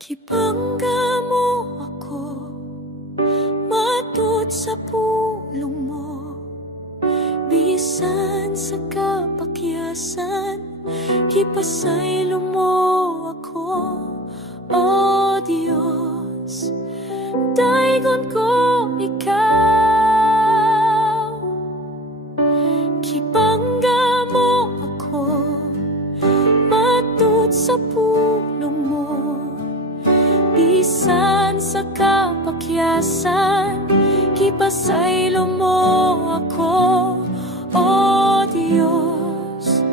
Kibangga mo ako, matud sa pulong mo, bisan sa kapakyasan, kipasaylo mo ako, O Diyos. Daigon ko ikaw, kibangga mo ako, matud sa pulong mo, bisan sa kapakyasan, kipasaylo mo ako, O Diyos.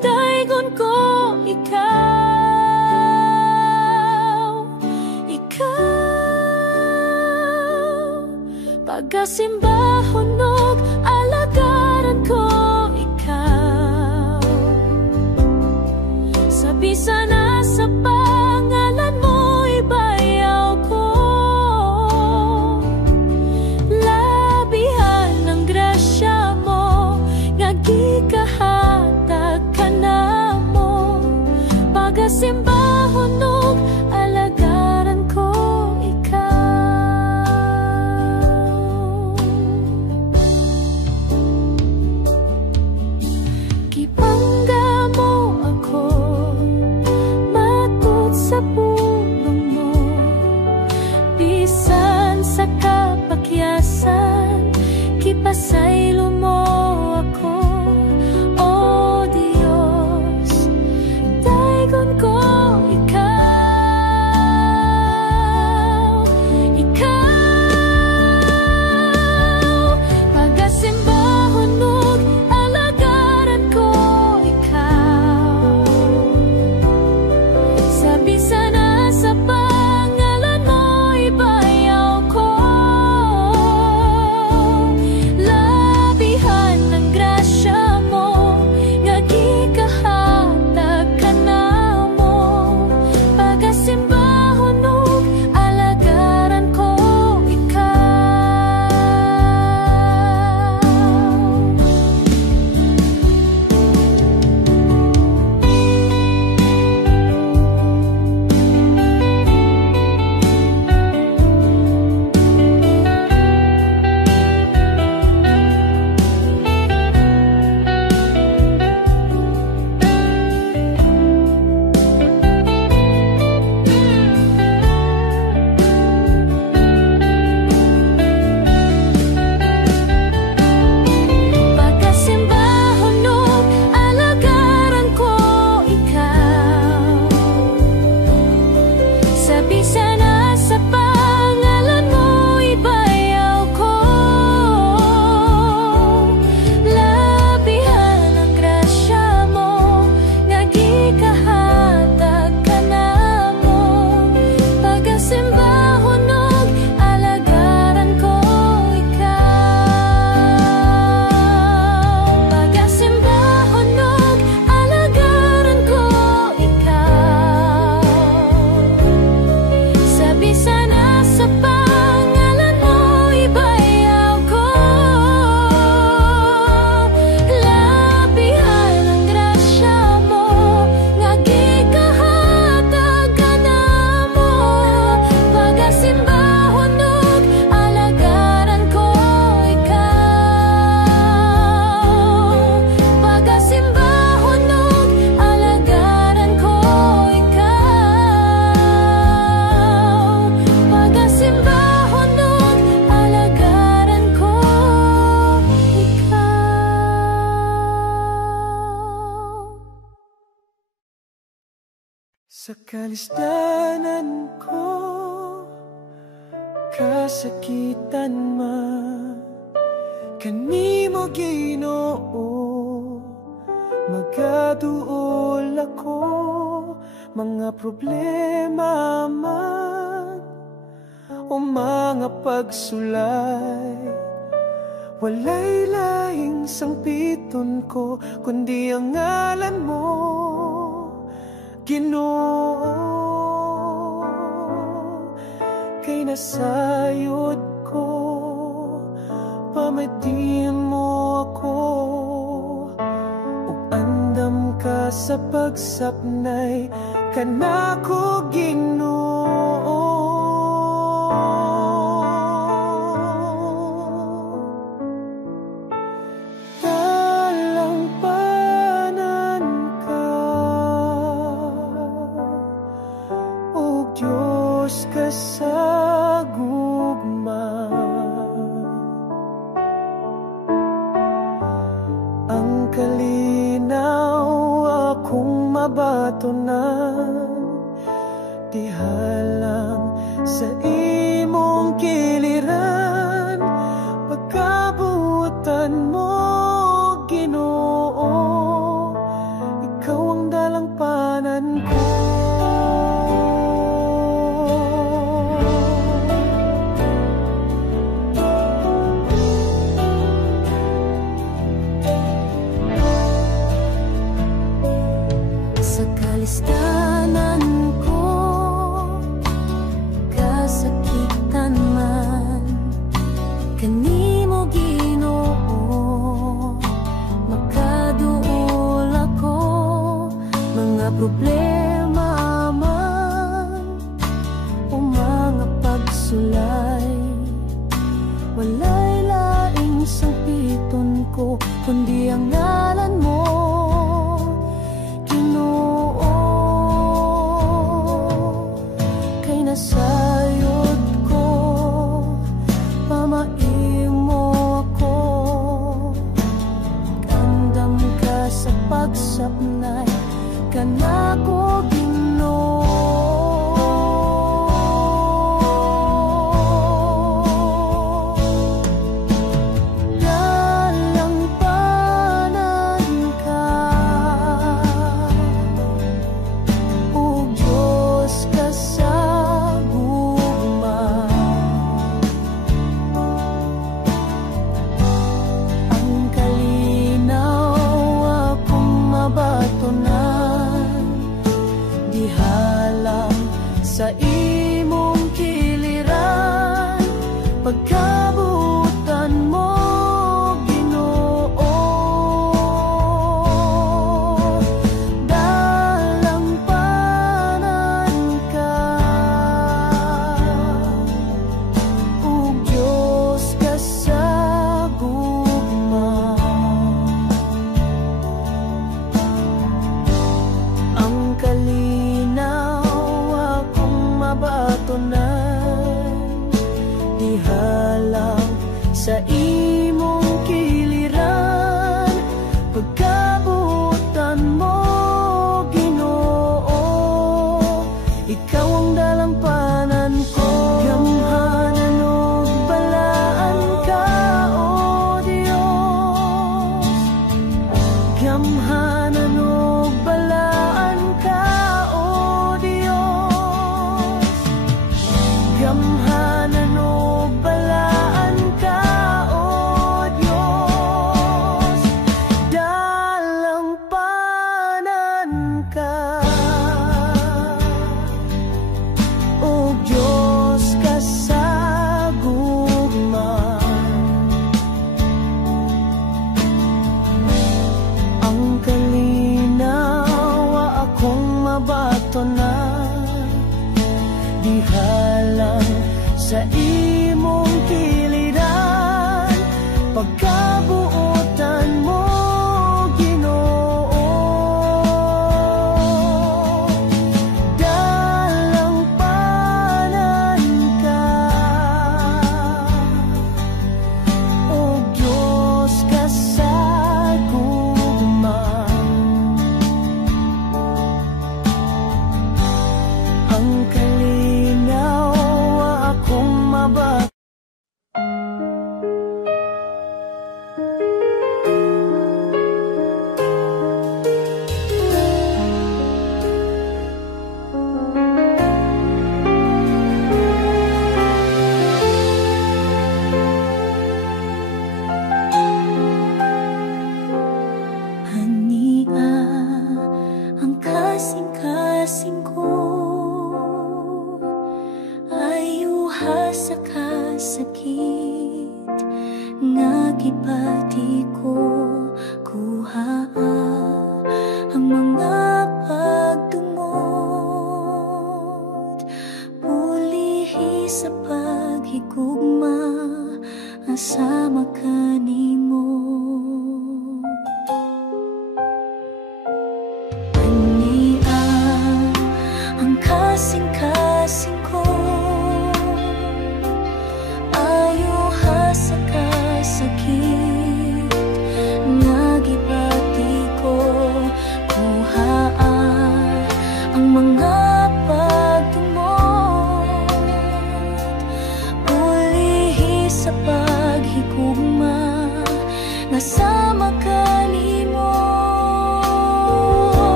Daigon ko ikaw, pagasimba hunog, alagaran ko ikaw. Sa bisa na sa pangalan mo, ibayaw ko. Labihan ng grasya mo, nga gikahatag ka na mo. Pagasimba hunog, alagaran ko pasaylo mo ako, O Diyos. Daigon ko ikaw, pagasimba hunog, alagaran ko ikaw. Sa bisa na sa pangalan mo, ibayaw ko. Sa kalisdanan ko, kasakitan man, kanimo Ginoo, magaduol ako, mga problema man, o mga pagsulay. Walay laing sangpiton ko, kundi ang ngalan mo, Ginoo. Kay nasayod ko, pamadiin mo ako, ug andam ka sa pagsapnay, kanako Ginoo. Diyos ka sa gugma. Ang kalinaw akong mabatonan, dihalang sa imong kiliran. Pagkabutan mo, Ginoo, ikaw ang dalangpanan ko. Sa kalistanan ko, kasakitan man, kanimo Ginoo, makaduol ako, mga problema man o mga pagsulay. Walay laing sangpiton ko, kundi ang ngalan mo, Ginoo. Kay nasayod ko, pamaimo ako, andam ka sa pagsapnay, kanako Ginoo. Dalangpanan ka, o Diyos ka sa gugma. Ang kalinaw akong mabatonan, dihalang sa imong kiliran. Pagkabutan mo, Ginoo, dalangpanan ka, o Diyos ka sa gugma. Ang kalinaw akong mabatonan, dihalang sa imong kiliran. Pagkabutan mo, Ginoo, ikaw ang dalangpanan ko. Gamhanan ug balaan ka, o Dios. Gamhanan ug balaan ka, o Dios. Gamhanan ug balaan ka, o Dios. Dalangpanan ka, o Diyos ka sa gugma. Ang kalinaw akong mabatonan, dihalang sa imong kiliran. Pagkabuotan mo, Ginoo, dalangpanan ka, o Diyos ka sa gugma. Ang kalinaw akong mabatonan, hania ang kasing-kasing ko, ayuha sa kasakit, nga gipati ko kuha ang mga pagdumot, pulihi sa paghigugma, asama kanimo. Ania ang kasing-kasing ko,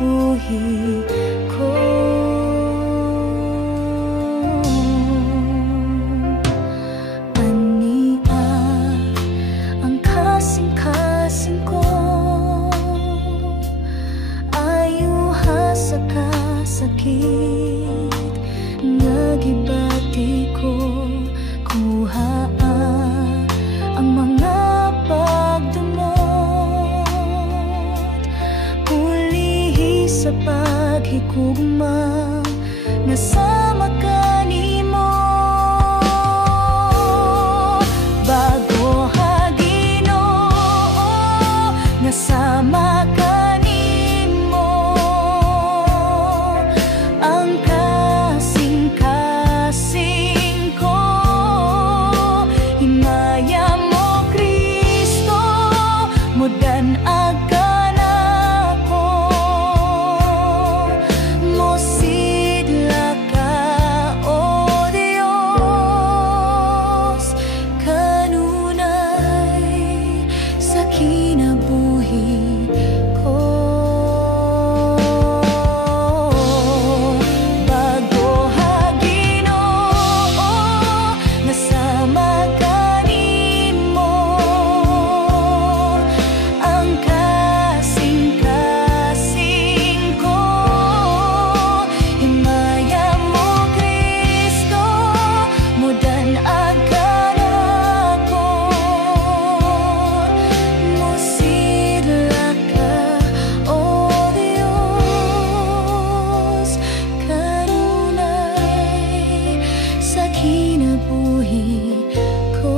kinabuhi ko. Ania ang kasing-kasing ko, ayuha sa kasakit nagibati ko. Kuha ang mga pagdumot, ulihi sa paghigugma nga sama kanimo. Bago ha Ginoo nga sama kanimo, ang kasing-kasing ko, himaya mo Kristo, mudan agan ako. Mosidla ka, O Dios, kanunay sa kinabuhi ko. Bago ha Ginoo nga sama kanimo, ang kasing-kasing ko, himaya mo Kristo, mudan agan ako. Mosidla ka, O Dios, kanunay sa kinabuhi ko.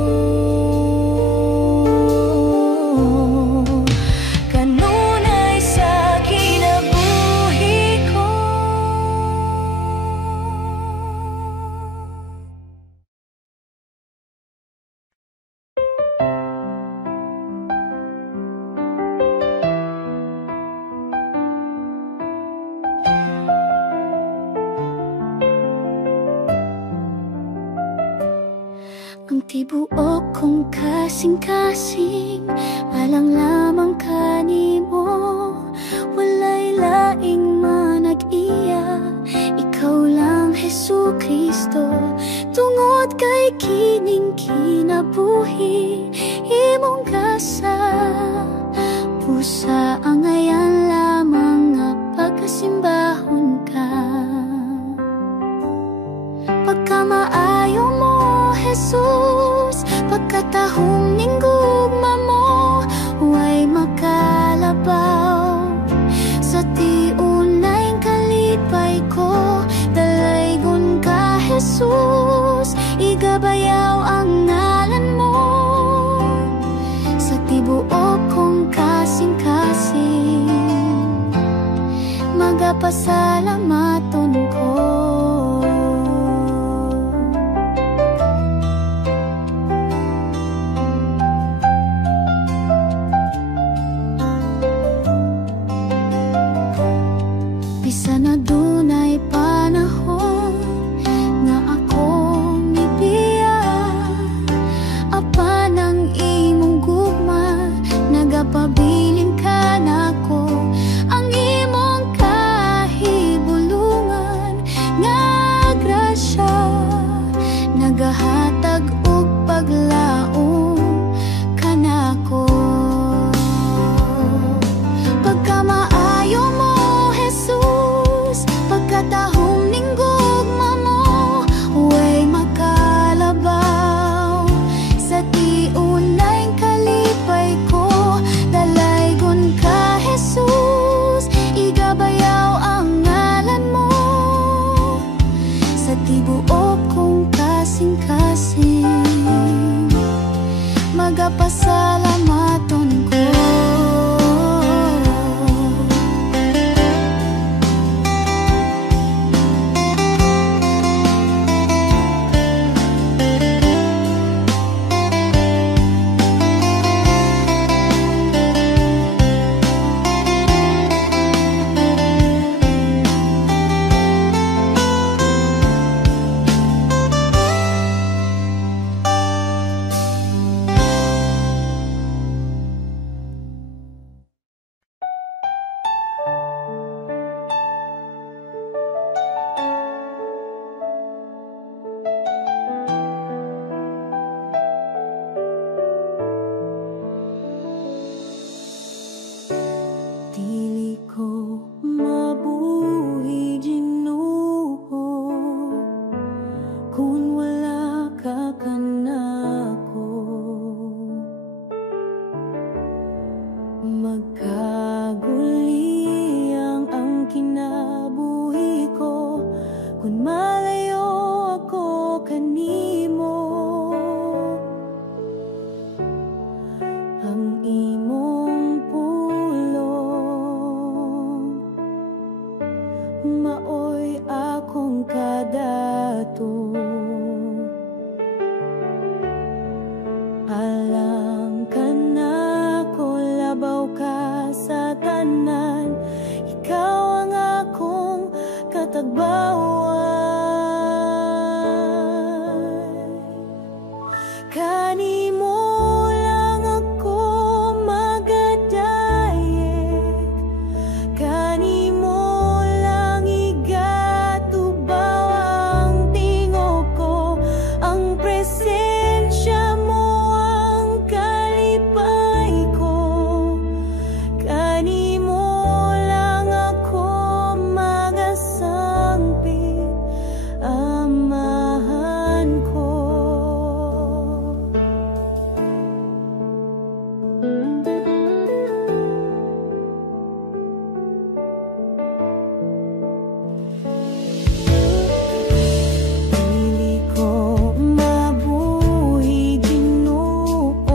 Kanunay sa kinabuhi ko. Ang tibuok kong kasing-kasing, alang lamang kanimo. Walay laing manag-iya, ikaw lang Hesu Kristo. Tungod kay kining kinabuhi, imong gasa pusa ang ayan lamang nga pagkasimbahon ka. Pagkamaayo mo Jesus, pagkatahong ning gugma mo, huway makalabaw. Sa tiunay kalipay ko, dalaygon ka Jesus, igabayaw ang ngalan mo. Sa tibuok kong kasing-kasing, magapasalamaton ko. Bisan na dunay panahon nga akong ibiyak, apan ang imong gugma nagapabilin ka nako. Ang imong kahibulungan gato. Alam ka na ko labaw ka sa tanan, ikaw ang akong katagbawan. Kanimo lang ako magadayeg, kanimo lang igatubaw ang tingog ko, ang presensya mo ang kalipay ko. Kanimo lang ako magasangpit, amahan ko. Dili ko mabuhi Ginoo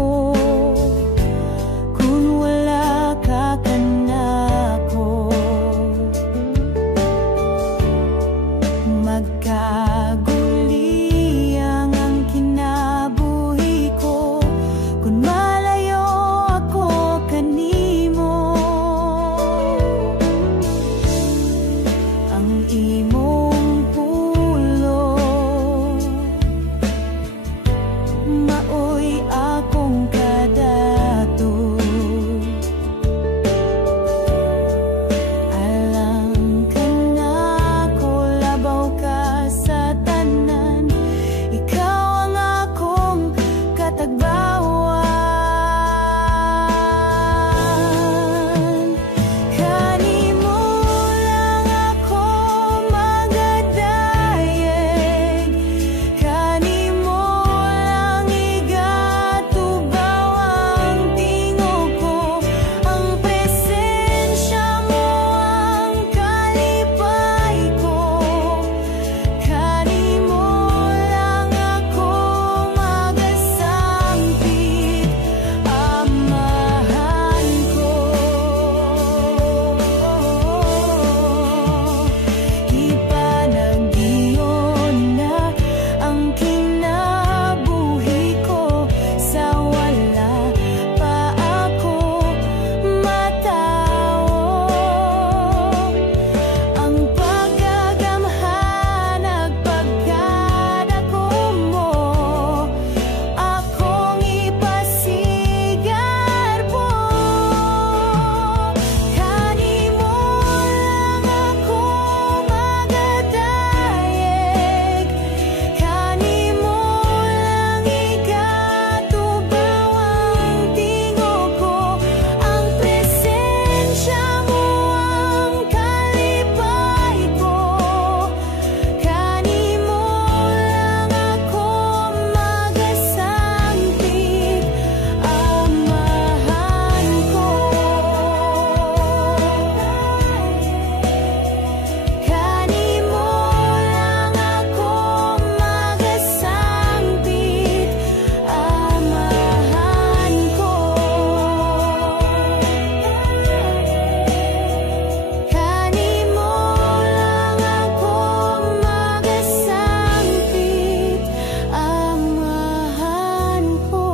kung wala ka kanako. Magkaguliyang ang kinabuhi ko kung malayo ako kanimo. Ang imong pulong maoy akong kadato. Alam ka na ko labaw ka sa tanan, ikaw ang akong katagbawan. Kanimo lang ako magadayeg, kanimo lang igatubaw ang tingog ko, ang presensya mo ang kalipay ko. Kanimo lang ako magasangpit, amahan ko. Ipanagdiyon na ang kinabuhi ko, sa wala pa ako matawo. Ang pagagamhan at pagkadako mo, akong ipasigar po. Kanimo lang ako magadayeg, kanimo lang igatubaw ang tingog ko, ang presensya mo ang kalipay ko. Kanimo lang ako magasangpit, amahan ko. Kanimo lang ako magasangpit, amahan ko. Kanimo lang ako magasangpit, amahan ko.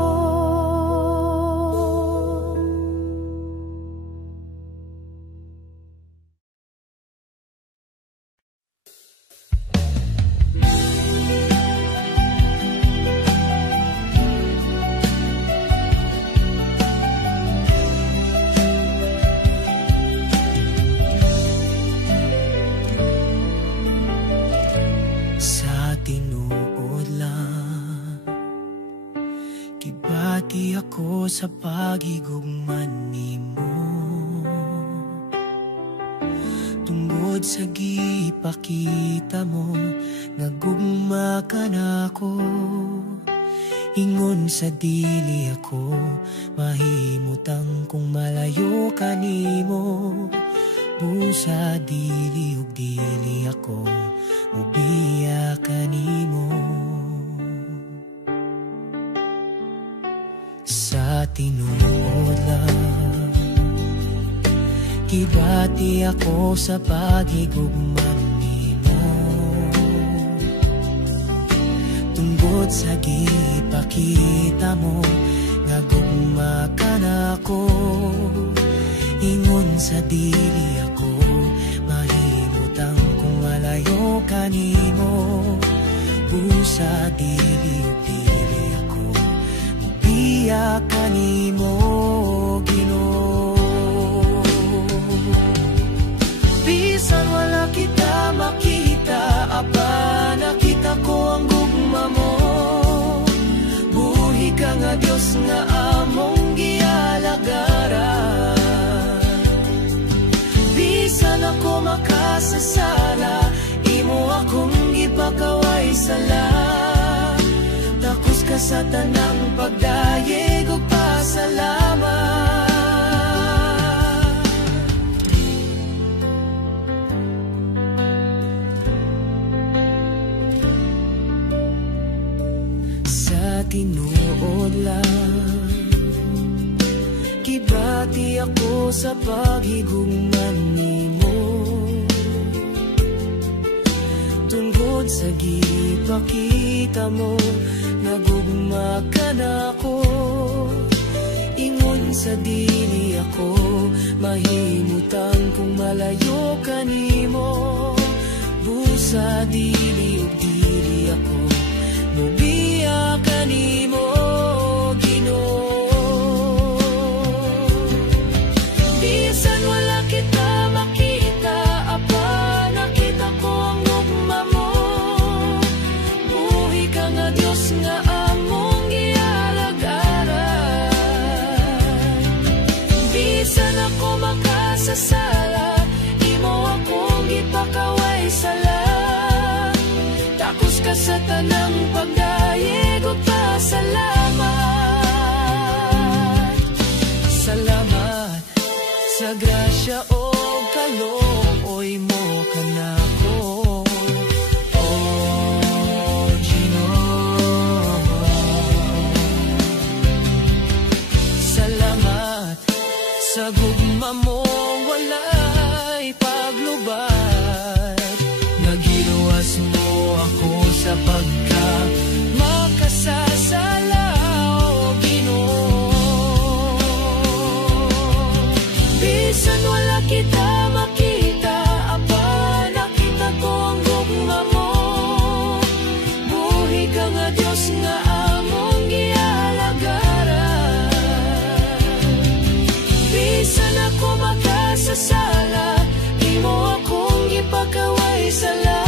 Sa tinuod lang kibati ako sa pagigugman nimo, tungod sa gipakita mo nga gugma ka nako. Ingon sa dili ako mahimutang kung malayo kanimo, busa dili ug dili ako ubiya kanimo. Sa tinuod lang kibati ako sa pagigugman nimo, Tungkod sa gipakita mo nga gugma ka na ko, ingon sa dili ako mahimutang kung malayo ka nimo. Busa dili ako mubiya ka nimo, Ginoo. Bisan wala kita makita, apa nakita ko ang gugma mo. Buhi ka nga Dios nga among gialagaran. Bisan ako makasasala, imo akong gipakaway sala. Takos ka sa tanang pagdayeg ug pasalamat. Tinuod lang kibati ako sa paghigugman nimo. Tungkod sa gipakita mo nagugma ka na ko, ingon sa dili ako mahimutang kung malayo ka nimo. Busa dili ako mubiya ka nimo, Ginoo. Bisan wala kita makita, apa nakita ko ang gugma mo. Buhi ka nga Dios nga among gialagaran. Bisan ako makasasala, imo akong gipakaway sala. Takos ka sa tanang pagdayeg ug pasalamat. Salamat sa grasya o kalooy mo kanako, oh Ginoo. Salamat sa gugma mo walay paglubad. Nagiluwas mo ako sa pagka makasasala, o Ginoo. Bisan wala kita makita, apa nakita ko ang gugma mo. Buhi ka nga Dios nga among gialagaran. Bisan ako makasasala, imo akong gipakaway sala.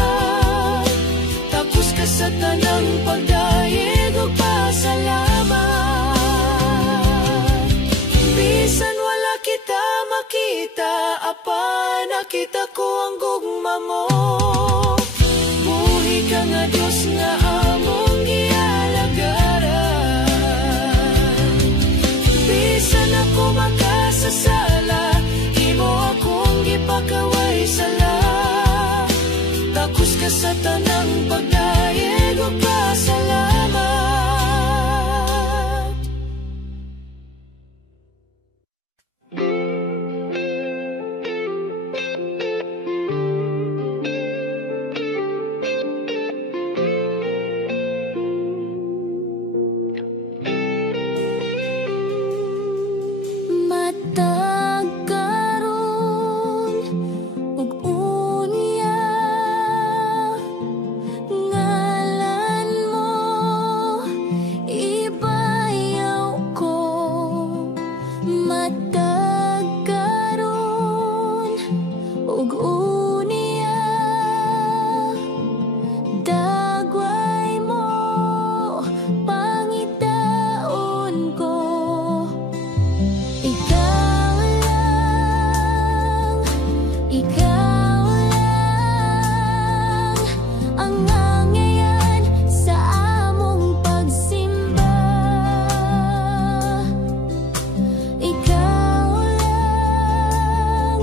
Tapos ka sa tanang pagdayeg ug pasalamat. Bisan wala kita makita, apa nakita ko ang gugma mo. Buhi ka nga Dios nga among gialagaran. Bisan ako makasasala, imo akong gipakaway sala. Takos ka sa tanang pagdayeg ug pasalamat. Matag karon ug unya, ngalan mo ibayaw ko. Matag karon ug unya, dagway mo pangitaon ko. Ikaw lang ang angyayan sa among pagsimba. Ikaw lang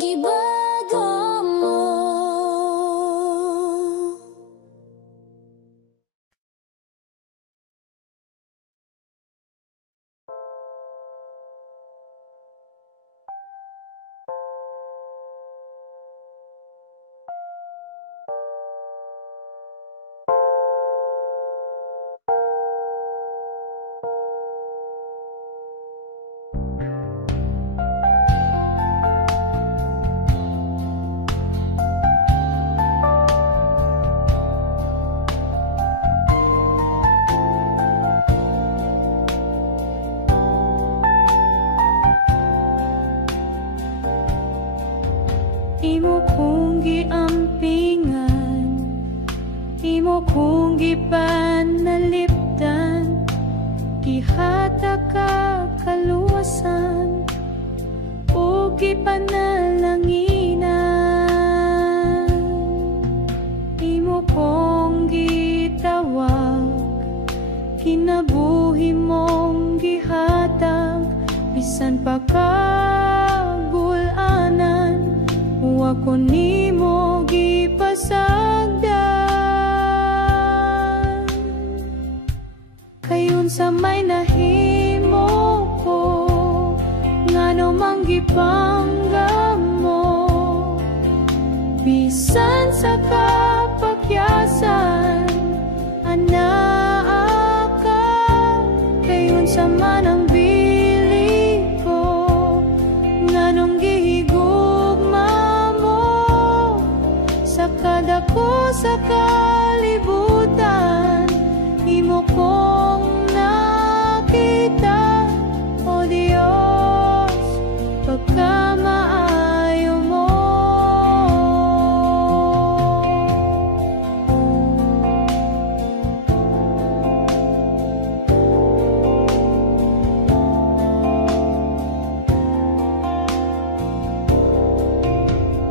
gibago mo. Imo kong giampingan, imo kong gipanalipdan, gihata ka kaluwasan o gipanalanginan. Imo kong gitawag, kinabuhi mong gihatag, bisan pa kagulanan, ako nimo gipasagdan. Kayon sa may nahimo ko, ngano mang gipangga mo, bisan sa kapakyasan, anaa ka. Kayon sa manang bili ko, nganong kadako sa kalibutan, imo kong nakita, O Diyos, pagkamaayo mo.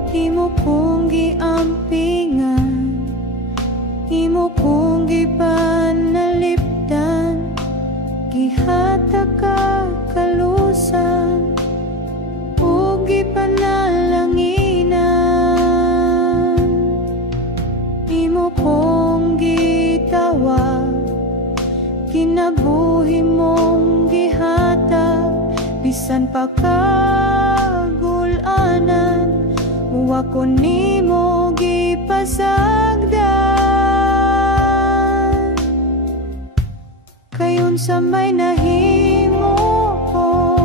Imo kong giampingan, imo kong gipanalipdan, gihata ka kalusan o gipanalanginan. Imo kong gitawag, kinabuhi mong gihatag, bisan pa kagulanan, ako nimo gipasagdan. Kayon sa may nahimo ko,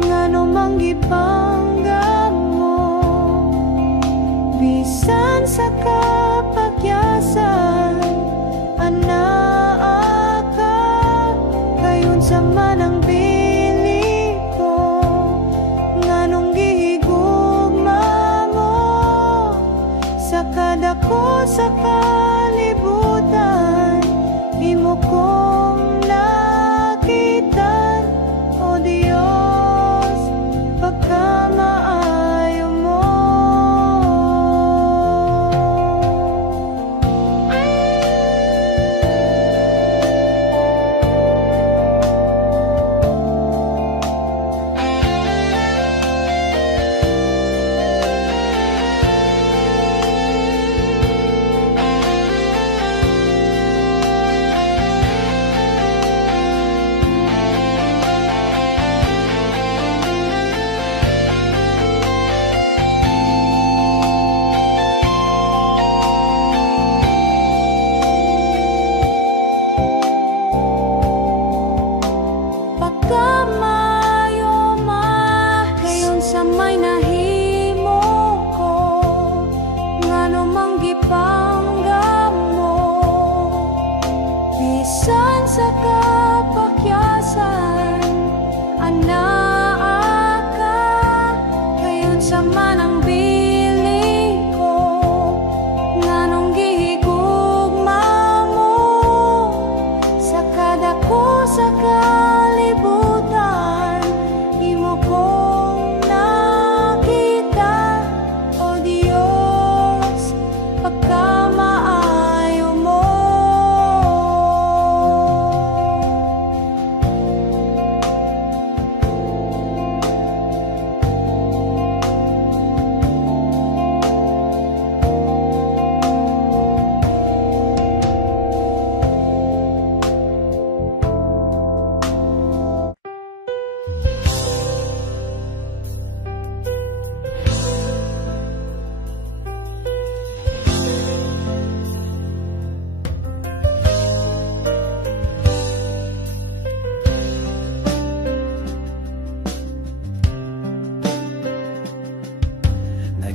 ngano mang gipangga mo, bisan sa kapakyasan, anaa ka. Kayon sa manang bili ko, nganong kadako sa kalibutan, imo kong nakitan, O Diyos, pagkamaayo mo.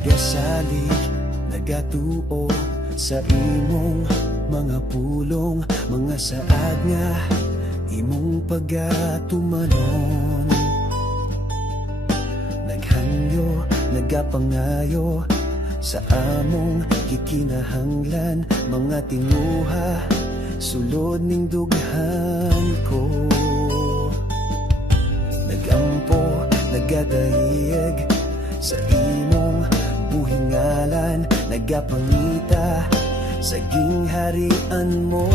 Nagasalig, nagatuo sa imong mga pulong, mga saad nga imong pagatumanon. Naghangyo, nagapangayo sa among kikinahanglan, mga tinguha sulod ning dughan ko. Nagampo, nagadayeg sa imong buhingalan, nagapangita sa gingharian mo.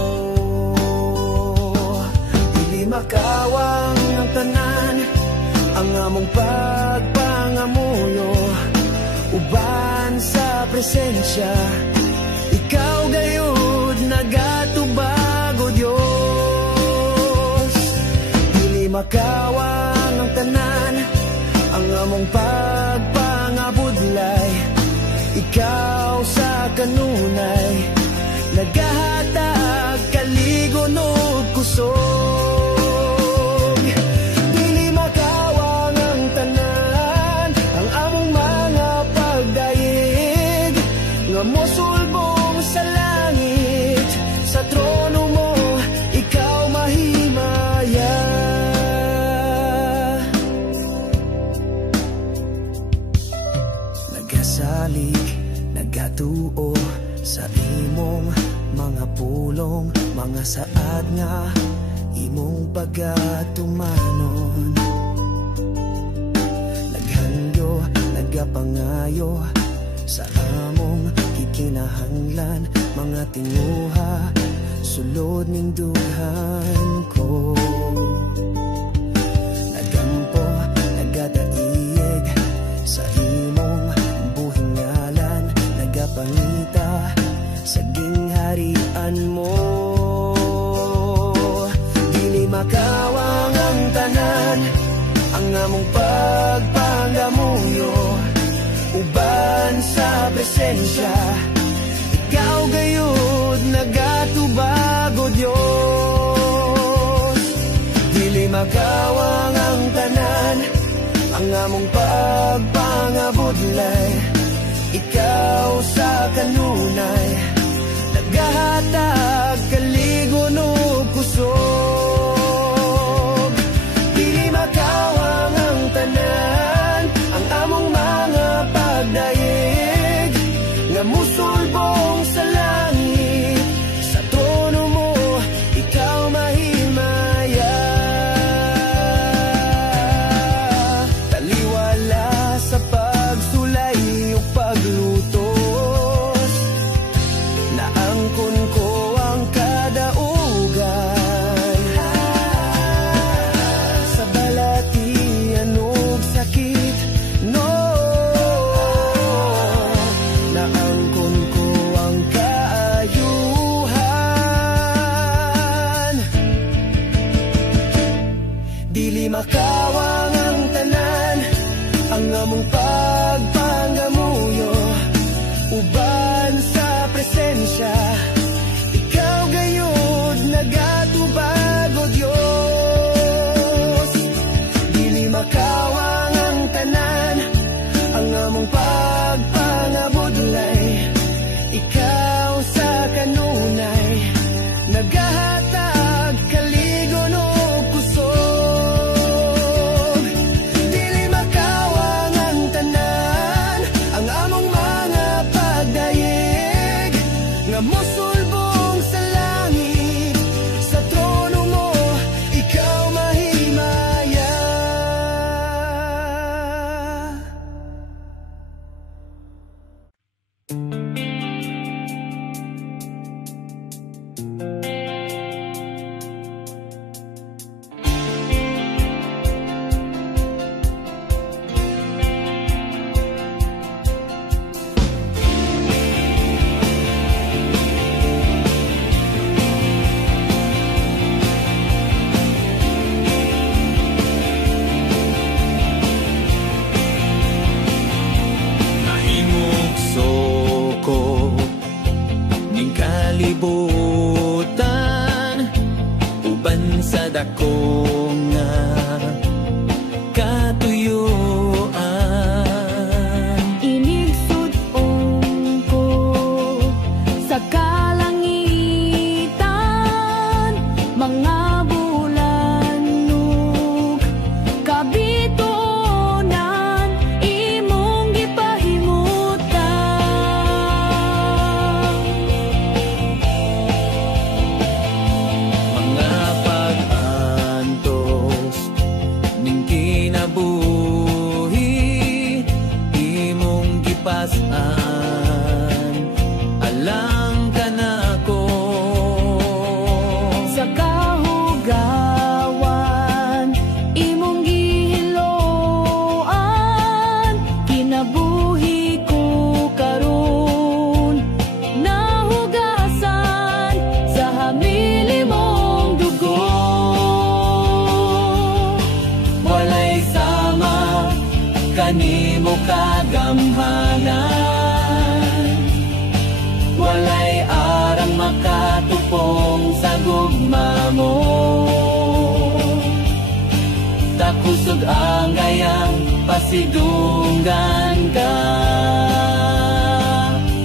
Dili makawang ang tanan, ang among pagpangamuyo, uban sa presensya, ikaw gayud nagatubag o Dios. Dili makawang ang tanan, ang among pagpangabudlay, ikaw sa kanunay nagahatag kaligon ug kusog. Dili makawang ang tanan, ang among mga pagdaig nga mosulbong sa langit, sa trono mo ikaw mahimaya. Nagasalig, nagatuo sa imong mga pulong, mga saad nga imong pagatumanon. Naghangyo, nagapangayo sa among kikinahanglan, mga tinguha sulod ning dughan ko. Nagampo, nagadaiyeg sa imong buhingalan, nagapangita sa gingharian mo. Dili makawang ang tanan, ang among pagpangamuyo, uban sa presensya, ikaw gayud nagatubag o Dios. Dili makawang ang tanan, ang among pagpangabudlay, ikaw sa kanunay nagahatag kaligon ug kusog. Dili makawang ang tanan, ang among mga pagdaig nga musulbong sa langit, sa trono mo ikaw mahimaya. Taliwala sa pagsulay o paglutos, naangkon ko ang kadaugan sa balatian ug sakit, no. Naangkon ko ang kaayuhan. Dili makawang ang tanan, ang among pagpangamuyo, uban sa presensya, ikaw gayud nagatubag o Dios. Dili makawang ang tanan, ang among pagpangabudlay, ikaw sa kanunay nagahatag kaligon ug kusog. Dili makawang ang tanan, ang among mga pagdaig nga mosulbong sa langit, sa trono mo ikaw mahimaya. Nahimog soko ning kalibutan, uban sa dako nga katuyuan. Inig sud gipasan, alang ka na ko. Sa kahugawan imong gihiloan, kinabuhi ko karon, nahugasan sa hamili mong dugo. Walay sama kanimo kagamhanan, walay arang makatupong sa gugma mo. Takusog ang gayang pasidunggan ka,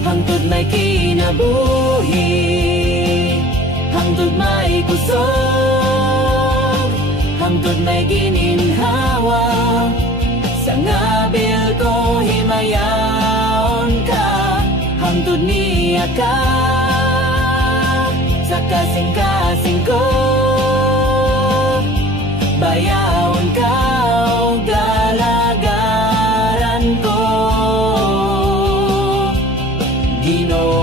hangtod may kinabuhi, hangtod may kusog, hangtod may gininhawa. Sa ngabil ko himayaon ka, hangtod niya ka. Sa kasing-kasing ko bayaon ka o galagaran ko, Ginoo.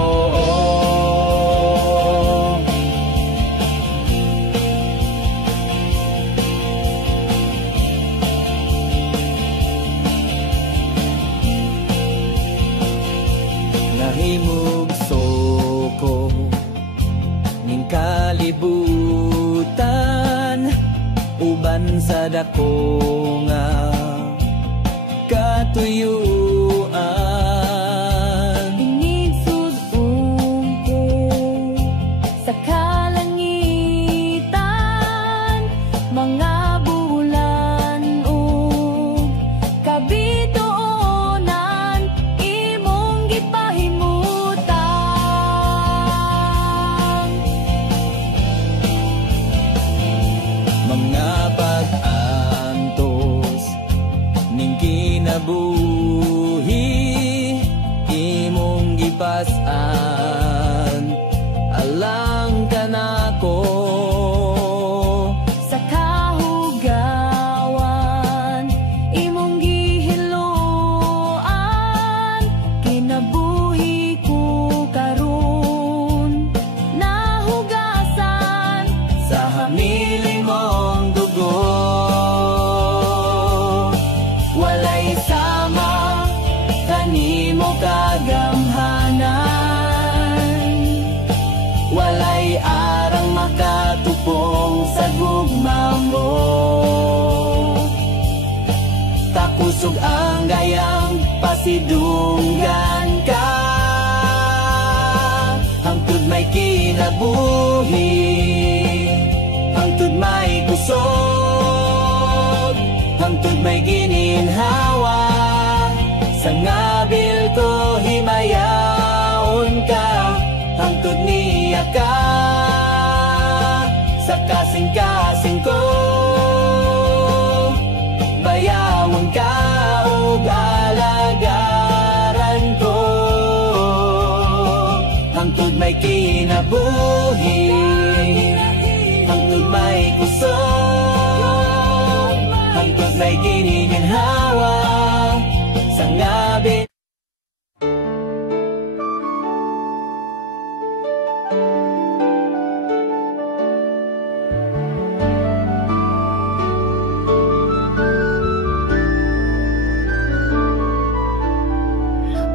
Nahimugso ko ning kalibutan, uban sa dako nga katuyuan. Inigsugong ko sa kalangitan, mga bulan o kabituonan imong gipahimutan. Mga pag-antos ning kinabuhi imong gipasan, alang ka na ko. Sa kahugawan imong gihiloan, kinabuhi ko karon, nahugasan Sa hamili mong dugo, walay sama kanimo kagamhanan, walay arang makatupong sa gugma mo. Takusog ang gayang pasidunggan ka, hangtod may kinabuhi, hangtod may kusog, hangtod may gininhawa. Sa ngabil ko himayaon ka, hangtod niya ka. Sa kasing-kasing ko bayawon ka o galagaran ko, hangtod may kinabuhi, hangtod may kusog, hangtod may gininhawa. Sa ngabi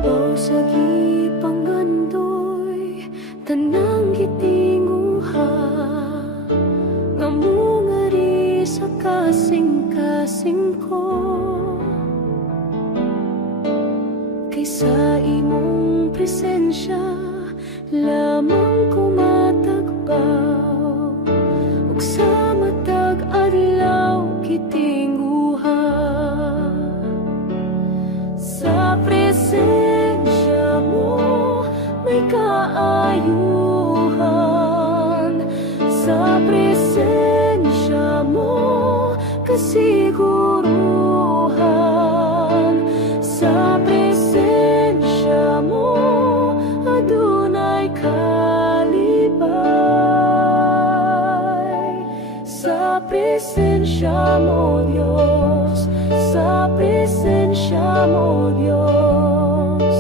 o sa gipanggandoy tanang gitinguha, ngamungari sa kasing-kasing ko. Kaysa imong presensya lamang kumatagbaw, ug sa matag adlaw kitinguha. Sa presensya mo may kaayuhan, sa presensya mo kasiguruhan, sa presensya mo adunay kalipay. Sa presensya mo Diyos, sa presensya mo Diyos.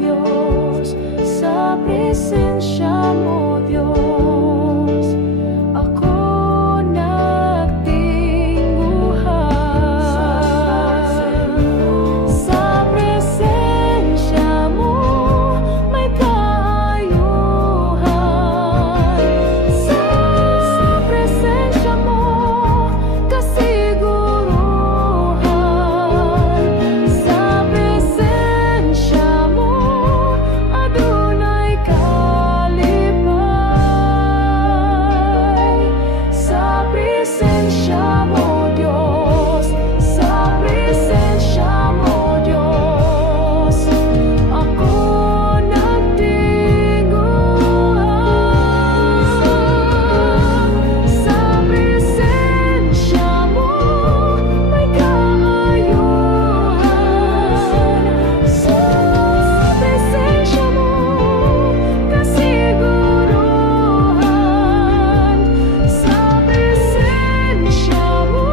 Diyos, sa presensya mo, Diyos, ako nagtinguhan. Sa presensya mo may kaayuhan. Sa presensya mo kasiguruhan. Sa presensya mo adunay kalipay. Sa presensya mo, Diyos, sa presensya mo, Diyos, ako nagtinguhan. Sa presensya mo may kaayuhan. Sa presensya mo kasiguruhan. Sa presensya mo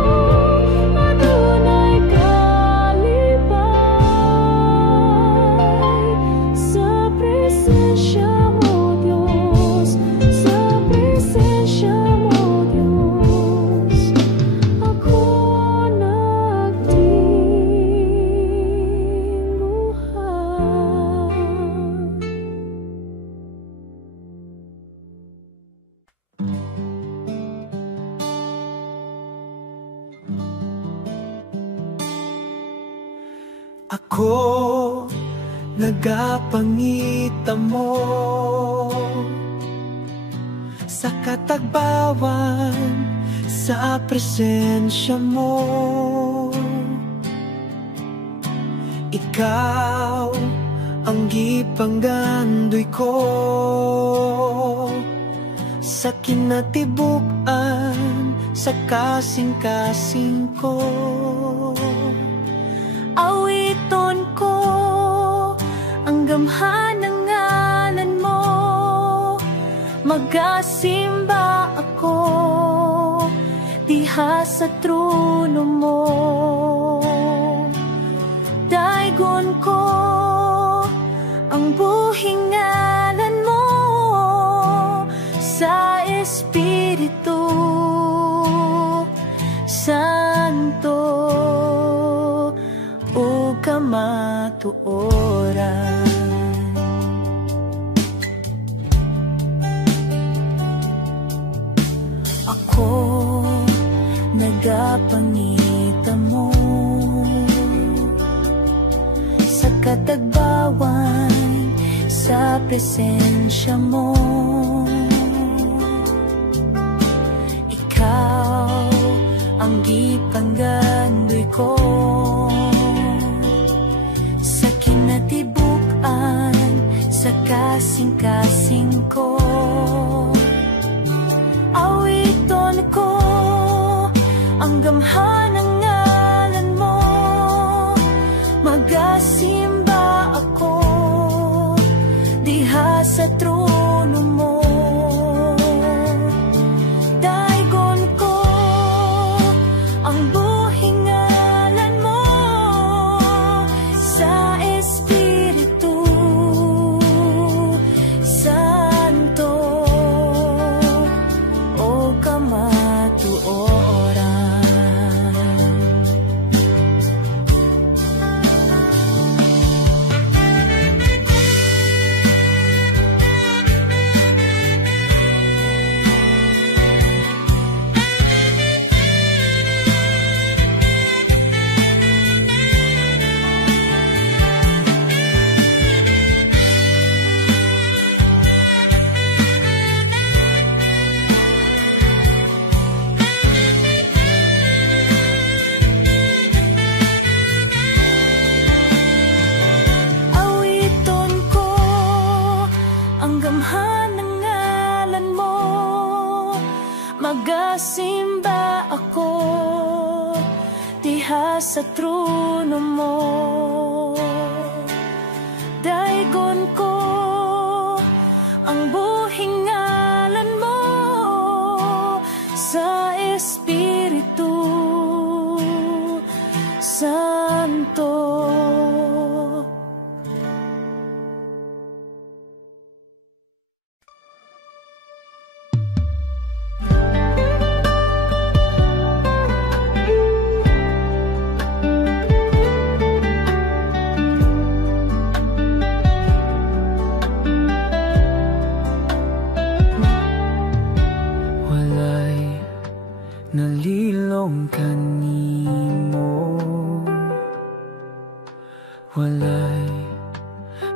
adunay kalipay. Sa presensya mo, Diyos, sa presensya mo, Diyos, ako nagtinguhan. Ako nagapangita mo sa katagbawan, sa presensya mo. Ikaw ang gipanggandoy ko sa kinatibukan, sa kasing-kasing ko. Awiton ko ang gamhan ng ngalan mo, magasimba ako diha sa trono mo. Daigon ko ang buhing ngalan mo sa Espiritu Santo o kamatuoran. Ako nagapangita mo sa katagbawan, sa presensya mo. Ikaw ang gipanggandoy ko sa kinatibukan, sa kasing-kasing ko. Awiton ko ang gamhan ng ngalan mo, magasimba ako diha sa trono mo. Daigon ko ang buhing ngalan mo sa Espiritu Santo o kamatuoran. Awiton ko ang gamhan ng ngalan mo, magasimba ako diha sa trono mo. Daigon ko ang buhing ngalan mo sa Espiritu Santo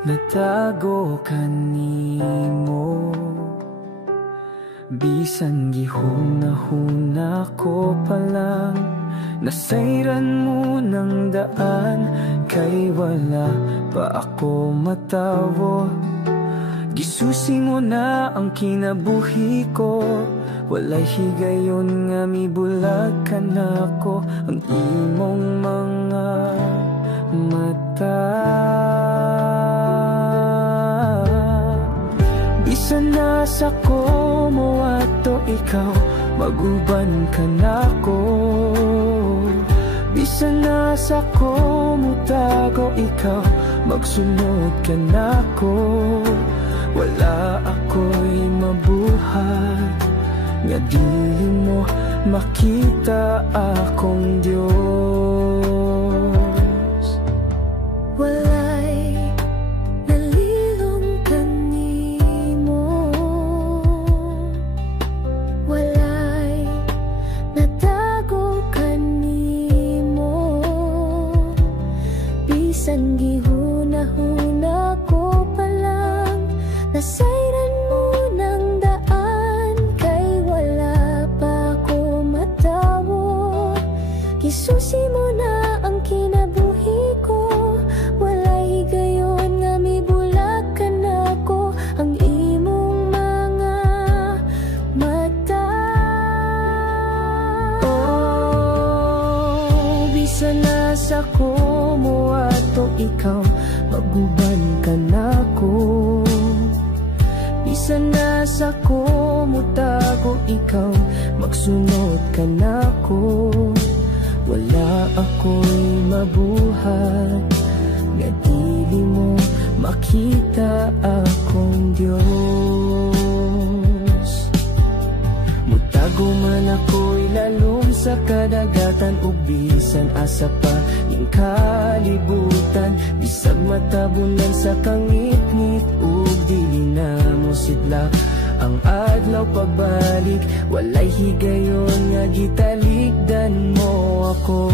natago kanimo. Bisan gihuna-huna ko palang nasayran mo ng daan, kay wala pa ako matawo. Gisusi mo na ang kinabuhi ko, walay higayon nga mibulag ka nako ang imong mga mata. Bisan nasa ko mo ato ikaw, maguban ka nako. Bisan nasa ko mo tago ikaw, magsunod ka nako. Wala ako'y mabuhat nga dili mo makita akong Diyos. Walay nalilong kanimo, walay natago kanimo. Bisan gihuna-huna ko palang nasayran mo ng daan, kay wala pa ko matawo. Gisusi mo na ang kinabuhi ko, walay higayon nga mibulag ka nako ang imong mga mata. Oh, bisan nasa ko mo ato ikaw, maguban ka nako. Bisan nasa ko mo tago ikaw, magsunod ka nako. Wala ako'y mabuhat nga dili mo makita akong Diyos. Mutago man ako'y lalom sa kadagatan, ug bisan asa pa ing kalibutan. Bisag matabunan sa kangit-ngit, ug dili na mo sidlak ang adlaw pagbalik. Walay higayon nga gitalikdan mo ako.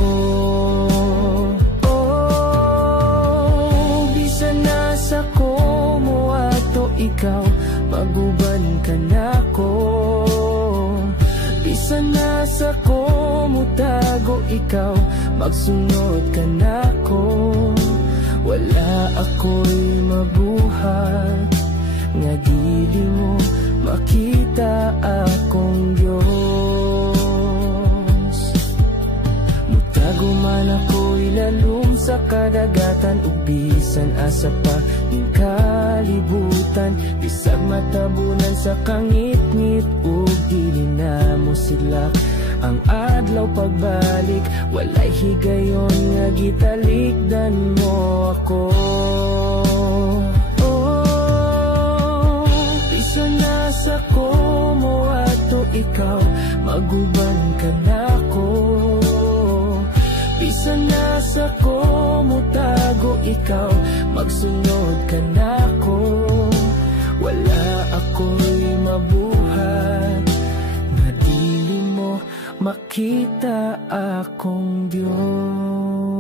Oh, bisan nasa ko mo ato ikaw, maguban ka nako. Bisan nasa ko mo tago ikaw, magsunod ka nako. Wala ako'y mabuhat nga dili mo makita akong Diyos. Mutago man ako'y lalum sa kadagatan, ug bisan asa pa ing kalibutan. Bisag matabunan sa kangit-ngit, ug dili na mo silak ang adlaw pagbalik. Walay higayon nga gitalikdan mo ako. Nasa ko mo ato ikaw, maguban ka nako. Bisan nasa ko mo tago ikaw, magsunod ka nako. Wala ako'y mabuhat nga dili mo makita akong Diyos.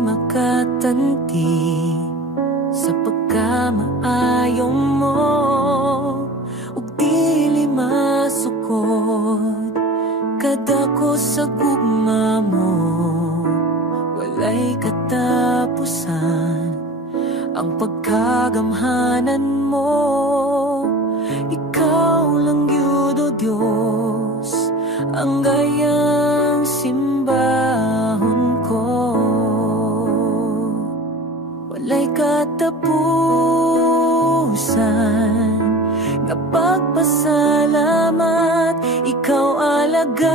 Makatanti sa pagkamaayo mo, ug dili masukod kadako sa gugma mo. Walay katapusan ang pagkagamhanan mo. Ikaw lang gyud o Diyos ang gayang simbahon ko. Walay katapusan nga pagpasalamat, ikaw alagaran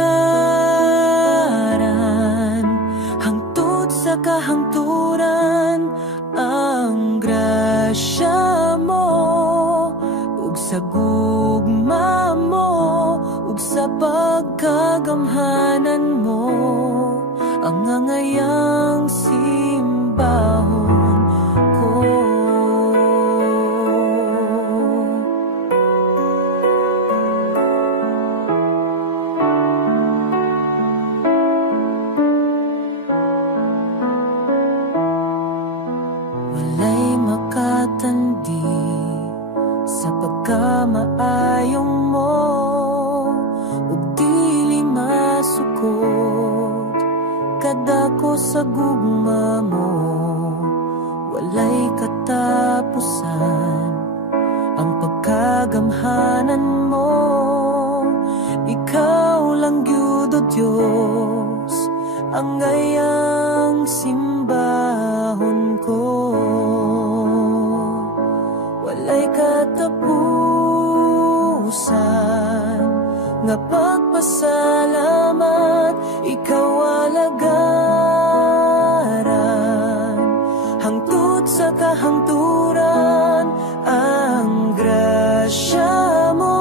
hangtod sa kahangturan. Ang grasya mo ug sa gugma mo, ug sa pagkagamhanan mo, ang ngangayang simbahon ko. Walay makatandi sa pagkamaayong mo, ug dili masukot kadako sa gugma mo. Walay katapusan ang pagkagamhanan mo. Ikaw lang gyud o Diyos ang ngayang simbahon ko. Walay katapusan nga pagpasalamat, ikaw alagaran hangtod sa kahangturan. Ang grasya mo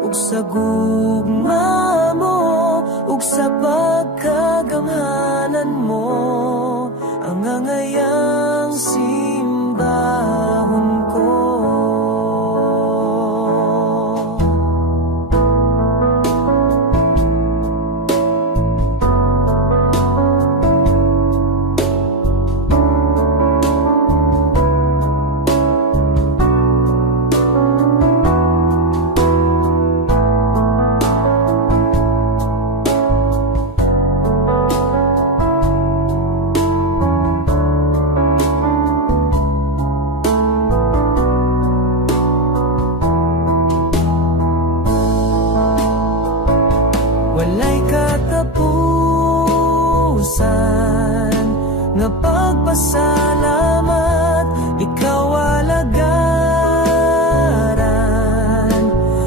ug sa gugma mo ug sa pagkagamhanan mo, ang ngangayang simbahon ko. Walay katapusan nga pagpasalamat, ikaw alagaran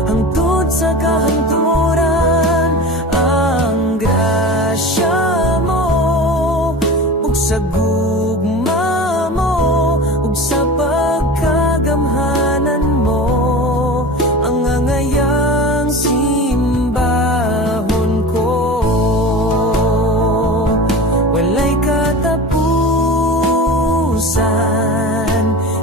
hangtod sa kahangturan. Ang grasya mo ug sa gugma mo ug sa pagkagamhanan mo, ang ngangayang simbahon ko. Walay katapusan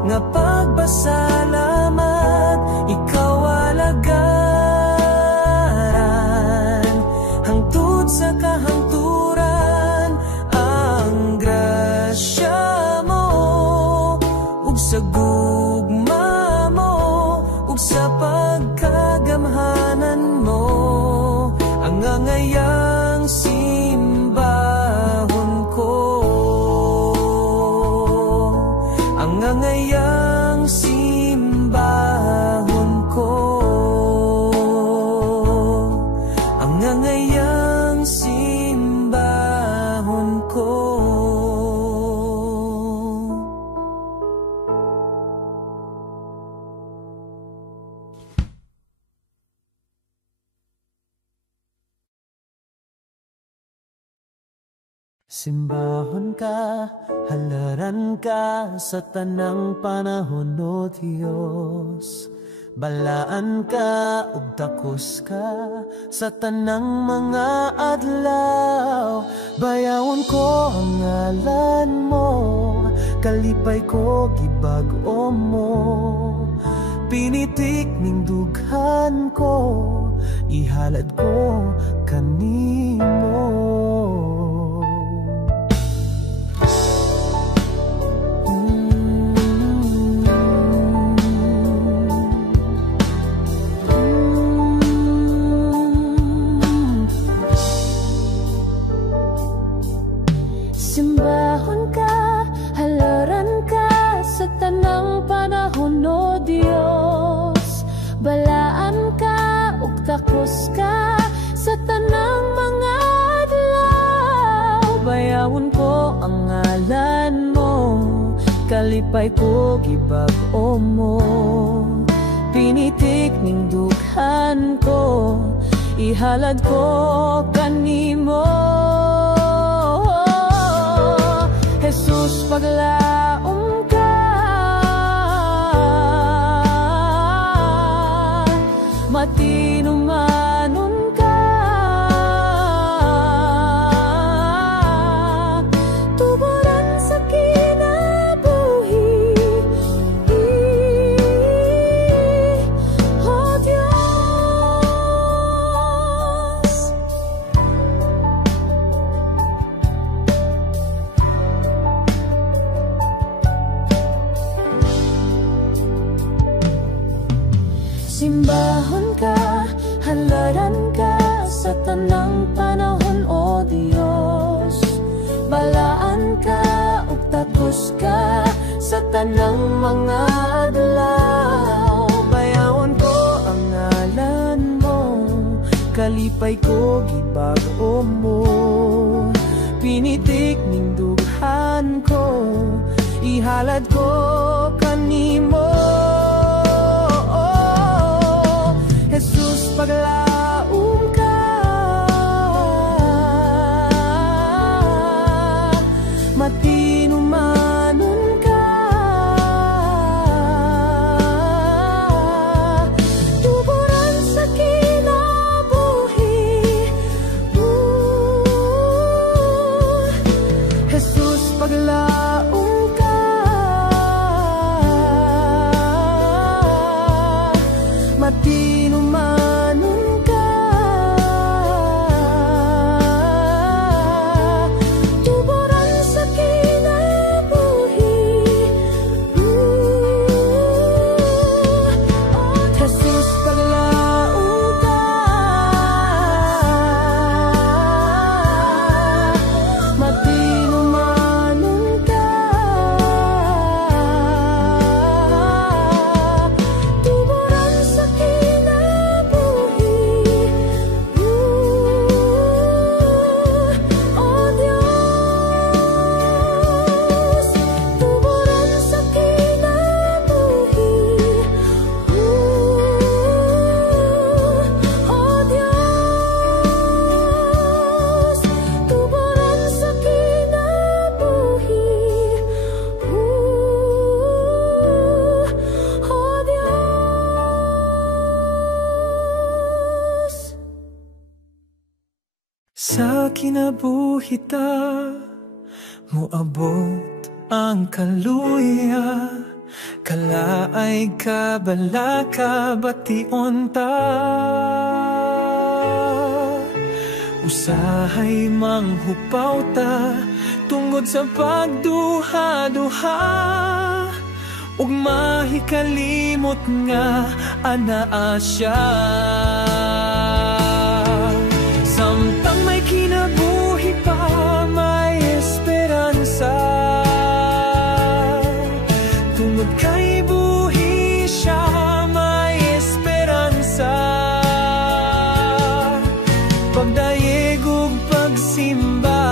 nga pagpasalamat, ikaw alagaran hangtod sa kahangturan. Ang grasya mo ug sa gugma mo ug sa pagkagamhanan mo, ang ngangayang simbahon ko. Ang ngangayang simbahon ko. Ang ngangayang simbahon ko. Simbahon ka, halaran ka sa tanang panahon, O Diyos. Balaan ka ug takos ka sa tanang mga adlaw. Bayawon ko ang ngalan mo, kalipay ko gibag-o mo. Pinitik ning dughan ko, ihalad ko kanimo. Simbahon ka, halaran ka sa tanang panahon, O Diyos. Balaan ka ug takos ka sa tanang mga adlaw. Bayawon ko ang ngalan mo, kalipay ko gibag-o mo. Pinitik ning dughan ko, ihalad ko kanimo. Jesus, paglaom ka, matinumanon ka, tanang panahon, O Dios. Balaan ka ug takos ka sa tanang mga adlaw. Bayawon ko ang ngalan mo, kalipay ko gibag-o mo. Pinitik ning dughan ko, ihalad ko kanimo. Jesus, paglaom ka, matinumanon ka, tuburan sa kinabuhi. Jesus, paglaom ka, matinumanon ka, tuburan sa kinabuhi. Jesus, paglaom ka, matinumanon ka, tuburan sa kinabuhi. Oh Diyos, tuburan sa kinabuhi. Oh Diyos, tuburan sa kinabuhi. Oh Diyos. Sa kinabuhi ta, moabot ang kaluya, kalaay kabalaka bation ta. Usahay manghupaw ta, tungod sa pagduha-duha, ug mahikalimot nga anaa siya. Samtang may kinabuhi pa, may esperansa. Tungod kay buhi siya, may esperansa. Pagdayeg ug pagsimba,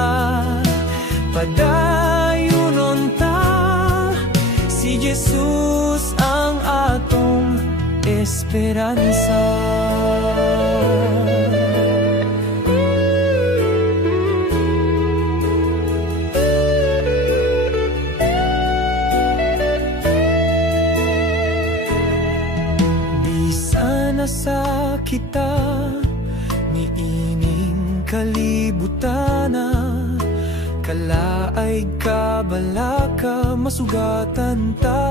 padayunon ta. Si Jesus ang atong esperansa. Sa kita niining kalibutana, kalaay kabalaka masugatan ta.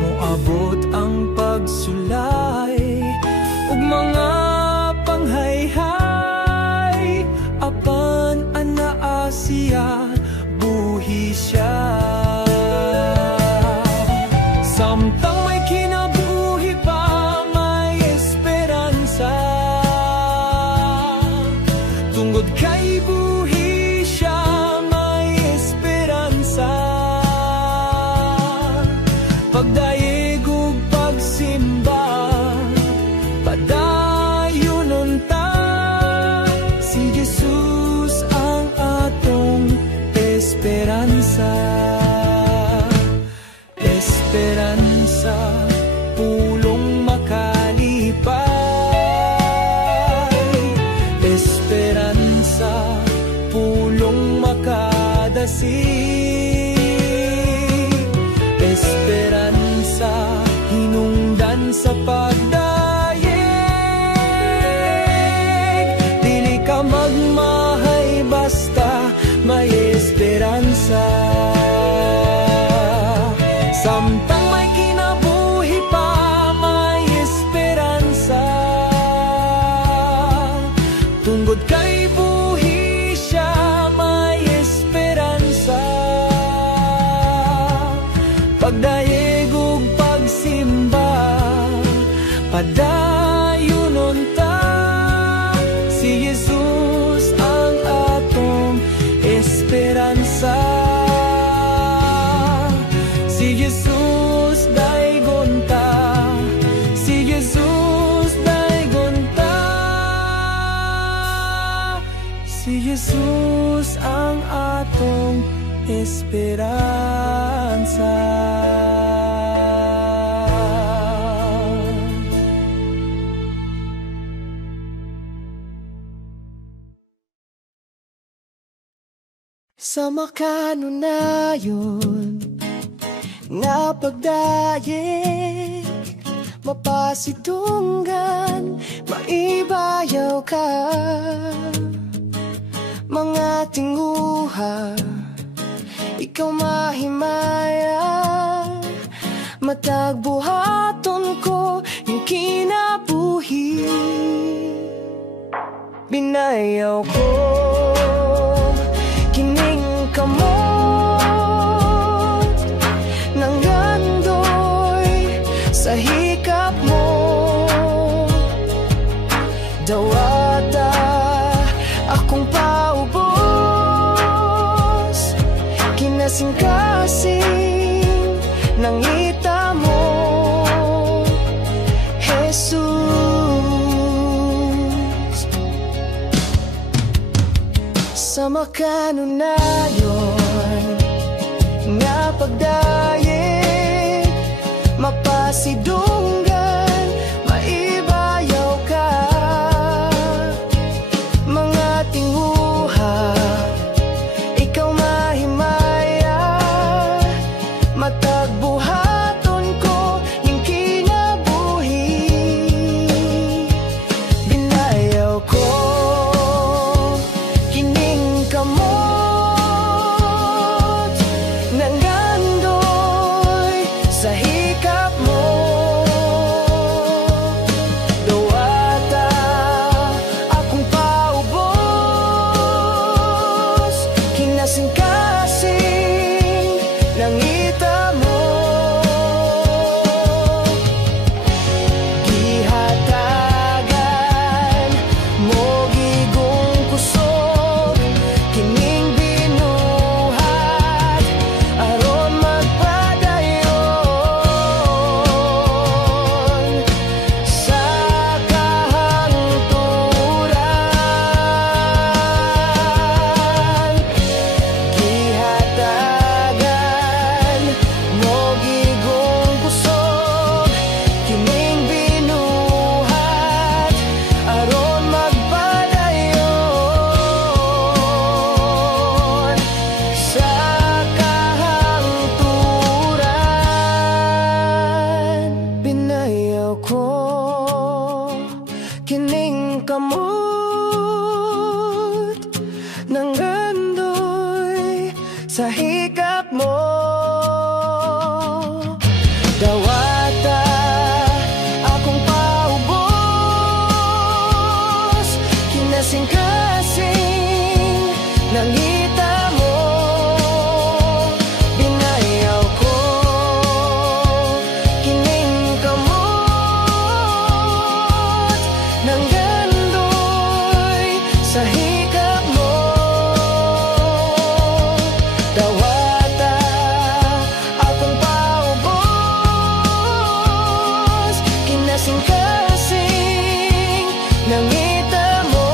Moabot ang pagsulay ug mga panghayhay, apan anaa siya, buhi siya. Samtang may kinabuhi pa, may esperansa. Tungod kay buhi siya, may esperansa. Pagdayeg ug pagsimba, padayunon ta. Si Jesus ang atong esperansa. Esperanza, pulong makalipay. Esperanza, pulong makadasig. Esperanza, hinungdan sa pagdayeg. Dili ka magmahay basta, may esperanza. Samtang may kinabuhi pa, may esperansa. Tungod kay buhi siya, may esperansa. Si Jesus ang atong esperanza. Sa makanunayon nga pagdayeg, mapasidunggan, maibayaw ka. Mga tinguha, ikaw mahimaya, matagbuhaton ko yung kinabuhi. Binayaw ko kining kamot ng gandoy sa hikap mo. Dawata akong paubos, kinasing-kasing ng ita mo, Jesus. Sa makanunayon nga pagdayeg, mapasidunggan, maibayaw ka. Mga tinguha, ikaw mahimaya, matagbuhaton ko yung kinabuhi. Binayaw ko kining kamot ng gandoy sa hikap mo. Dawata akong paubos, kinasing-kasing ng ita mo. Gihatagan mo gigong kusog, kining binuhat aron magpadayon sa kahangturan. Gihatagan mo gigong kusog, kining binuhat aron magpadayon sa kahangturan. Binayaw ko kining kamot ng gandoy sa hikap mo. Dawata akong paubos, kinasing-kasing ng ita mo. Binayaw ko kining kamot ng gandoy sa hikap mo. Dawata akong paubos, kinasing-kasing ng ita mo,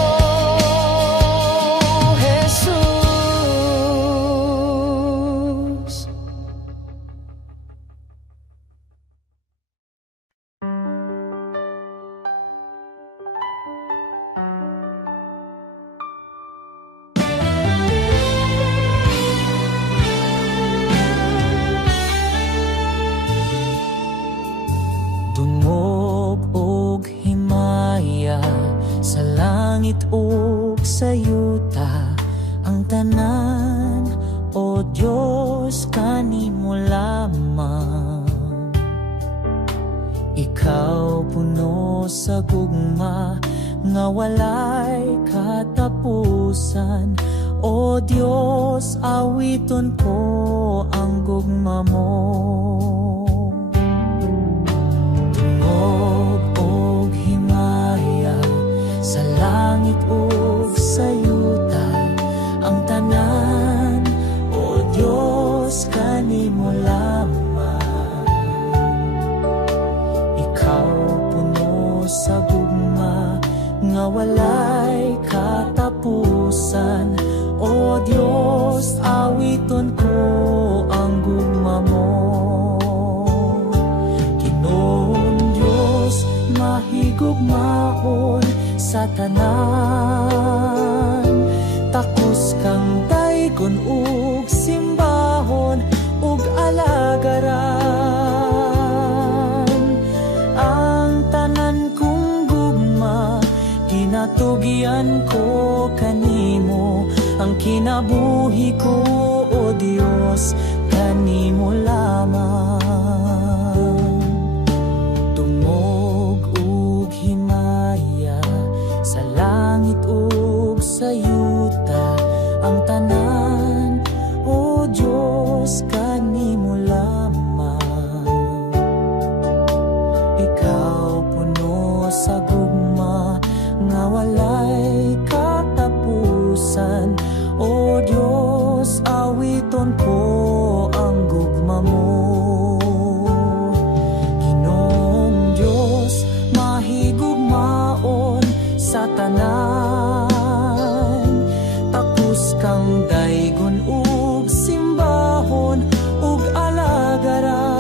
Jesus. Dungog og himaya sa langit ug sa yuta, ang tanan o Diyos kanimo lamang. Ikaw puno sa gugma nga walay katapusan, o Diyos awiton ko ang gugma mo. Tungog og himaya sa langit ug sa yuta, ang tanan o Diyos kanimo lamang. Ikaw puno sa gugma nga walay katapusan, katapusan. O Diyos, awiton ko ang gugma mo. Ginoong Diyos, mahigugmaon sa tanan. Takos kang daygon ug simbahon ug alagaran. Ang tanan kong gugma, ginatugyan ko kanimo. Ang kinabuhi ko, o Diyos, kanimo lamang. Tungog ug himaya sa langit ug sa yuta, ang tanan, o Diyos, kanimo lamang. Ikaw puno sa gugma nga walay katapusan. O Diyos, awiton ko ang gugma mo. Ginoong Diyos, mahigugmaon sa tanan. Tapos kang daygon ug simbahon ug alagaran.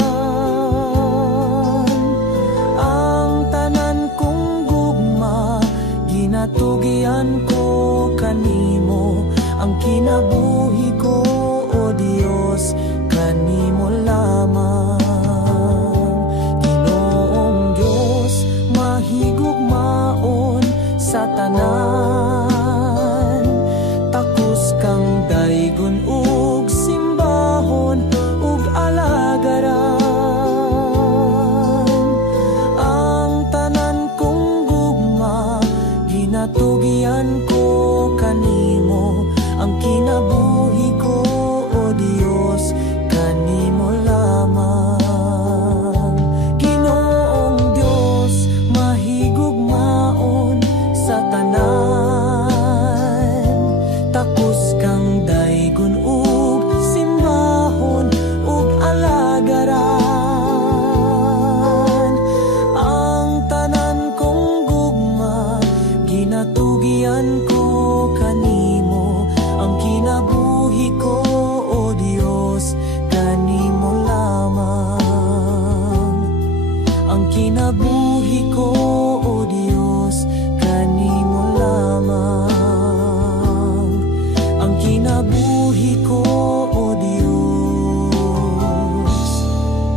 Ang tanan kong gugma, ginatugyan ko kanimo. Ang kinabuhi ko, o Diyos, kanimo lamang. Ginoong Diyos, mahigugmaon sa tanan. Takos kang daygon ug simbahon ug alagaran. Ang tanan kong gugma, ginatugyan ko kanimo. Ang kinabuhi ko, o Diyos, kanimo lamang. Ginoong Diyos, mahigugmaon sa tanan. Takos kang daygon ug simbahon ug alagaran. Ang tanan kong gugma, ginatugyan ko kanimo. Ang kinabuhi ko, o Diyos, kanimo lamang. Ang kinabuhi ko, o Diyos, kanimo lamang. Ang kinabuhi ko, o Diyos,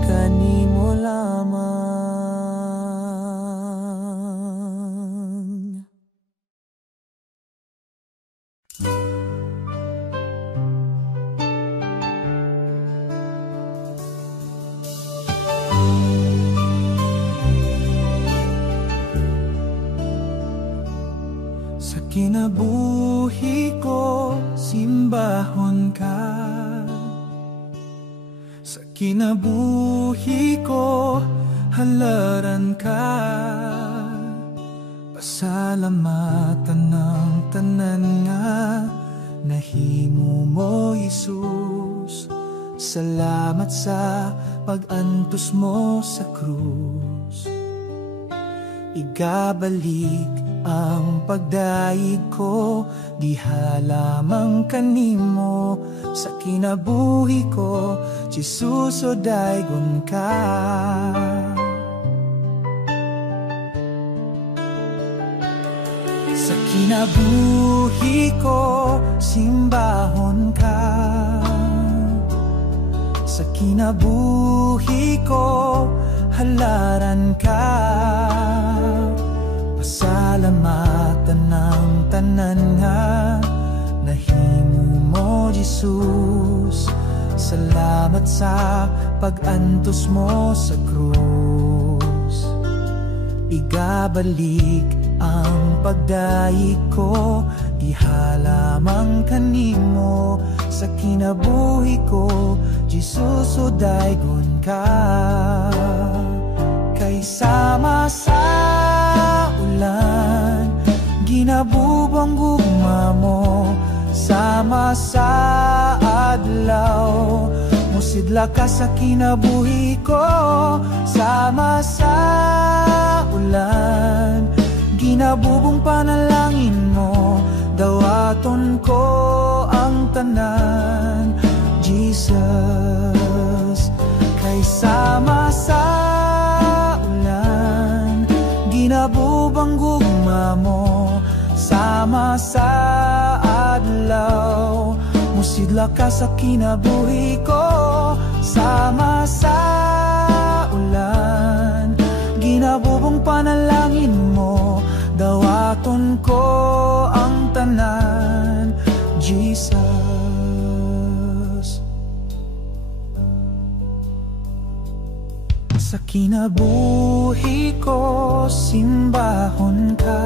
kanimo lamang. Sa kinabuhi ko, simbahon ka. Sa kinabuhi ko, halaran ka. Pasalamatan ng tanan nga nahimo mo, Jesus. Salamat sa pag-antos mo sa krus. Igabalik ang pagdaig ko, diha lamang kanimo. Sa kinabuhi ko, Jesus, o daygon ka. Sa kinabuhi ko, simbahon ka. Sa kinabuhi ko, halaran ka. Pasalamatan ng tanan nga nahimo mo, Jesus. Salamat sa pag-antos mo sa krus. Igabalik ang pagdaig ko, diha lamang kanimo. Sa kinabuhi ko, Jesus, o daygon ka. Kay sama sa ulan, ginabubong gugma mo. Sama sa adlaw, musidla ka sa kinabuhi ko. Sama sa ulan, ginabubong panalangin mo. dawaton ko ang tanan, Jesus. Kay sama sa ulan, ginabubang gugma mo, sama sa adlaw, musidla ka sa kinabuhi ko. Sama sa ulan, ginabubong panalangin mo, dawaton ko ang tanan, Jesus. Sa kinabuhi ko, simbahon ka.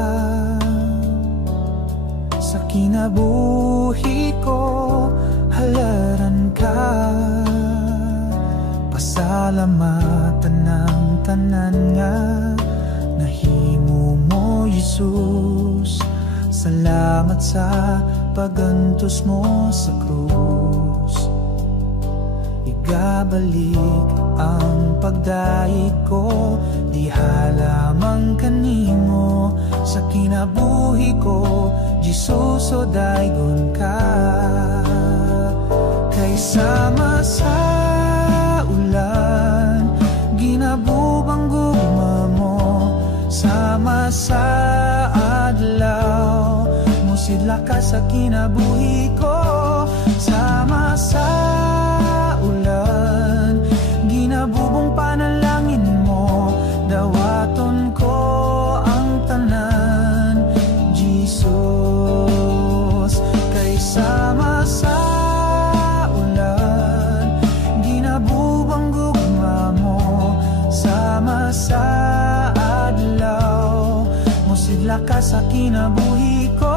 Sa kinabuhi ko, halaran ka. Pasalamatan ng tanan nga nahimo mo, Jesus. Salamat sa pagantos mo sa krus. Igabalik ang pagdaig ko, di halamang kanimo. Sa kinabuhi ko, Jesus, o daygon ka. Kay sama sa ulan, ginabubang gugma mo, sama sa adlaw, musidla ka sa kinabuhi ko. Sama sa ulan, ginabubong panalangin mo, dawaton ko ang tanan, Jesus. Kay sama sa ulan, ginabubang gugma mo, sama sa adlaw, musidla ka sa kinabuhi ko.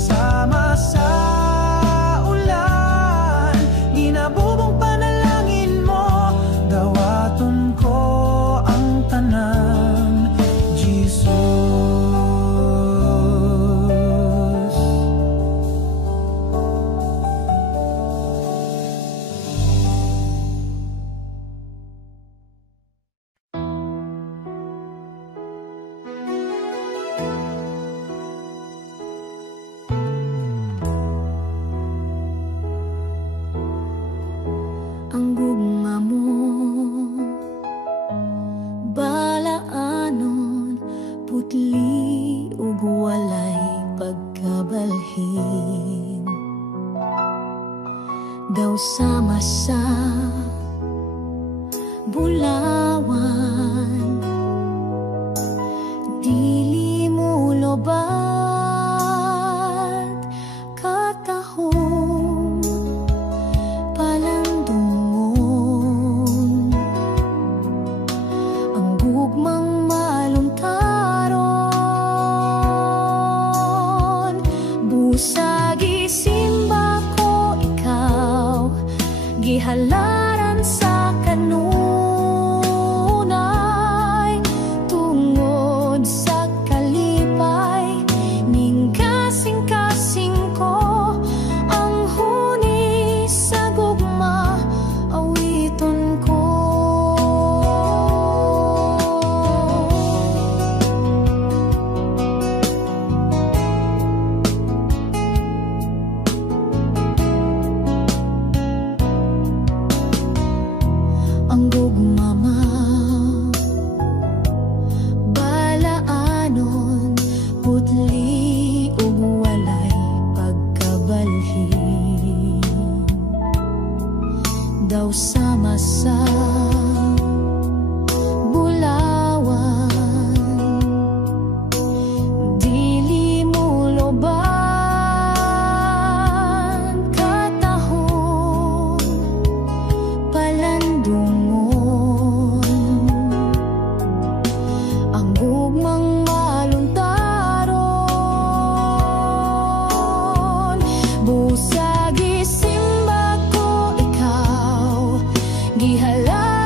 Sama sa ulan, ginabubong panalangin mo, dawaton ko ang tanan, Jesus. Ang gugma mo, balaanon, putli ug walay pagkabalhin. Daw sama sa bulawan, dili mo lobat katahong palandungon. Ang gugmang maluntaron, busag isimba ko ikaw, gihalaran sa kanunay, tungod sa kalipay, ning kasing-kasing ko, ang huni sa gugma, awiton ko. Ang gugma balaanon, putli ug walay pagkabalhin. Daw sama sa bulawan, dili mo loban katahon palandungon. Ang gugmang maluntaron, busag isimba ko ikaw, gihala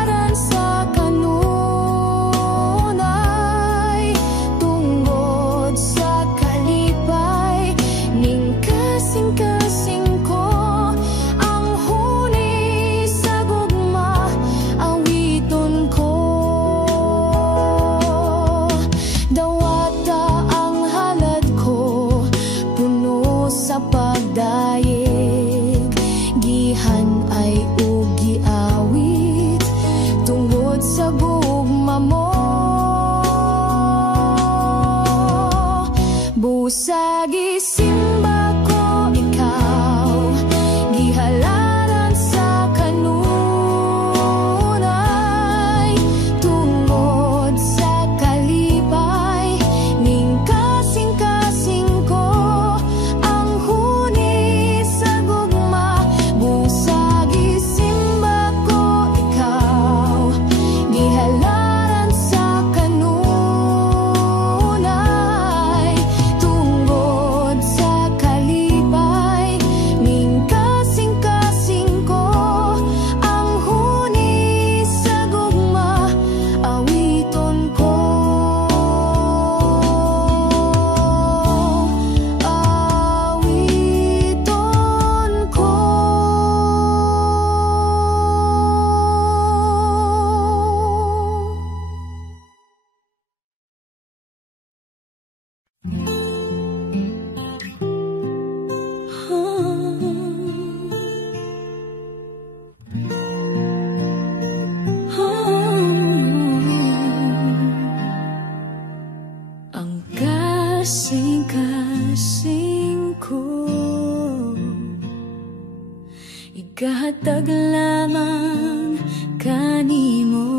Igahatag lamang kanimo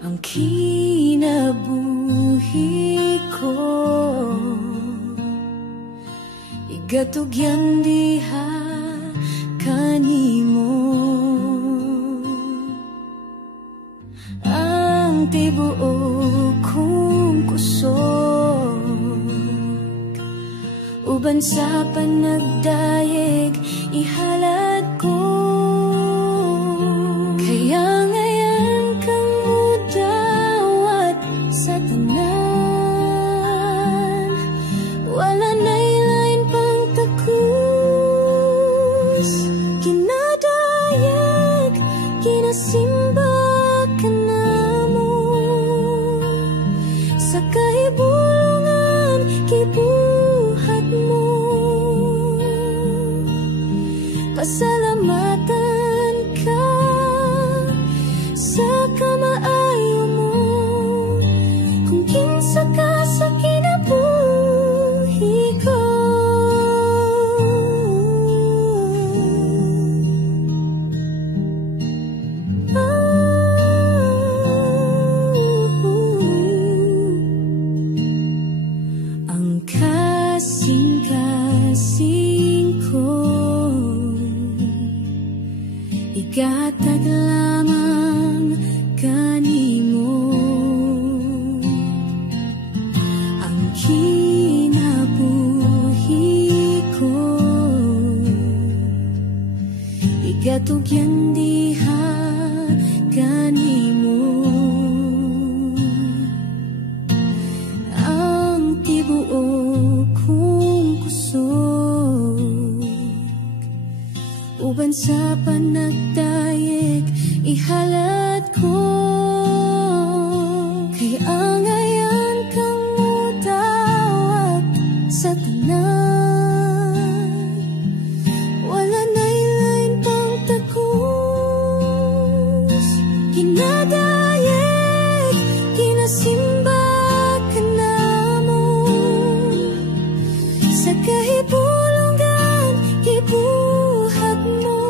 ang kinabuhi ko. Igatugyan diha kanimo ang tibuok kong kusog, uban sa panagdayeg ihalad ko. Kaya ngayon kang mudawat sa tanan, wala na'y lain pang takus. Kinadayeg, kinasimba ka namo, sa kahibulungan kibuhat mo. Pasalamatan ka sa kamaayo mo, kung kinsa ka sa kinabuhi ko. Ang kasing-kasing ko, igatag lamang kanimo ang kinabuhi ko. Igatugyan diha kanimo ang tibuok kong kusog, uban sa panagdayeg ihalad ko. Kay angayan kang mudawat sa tanan, wala na'y lain pang takus. Kinadayeg, kinasimba ka namo, sa kahibulungan kibuhat mo.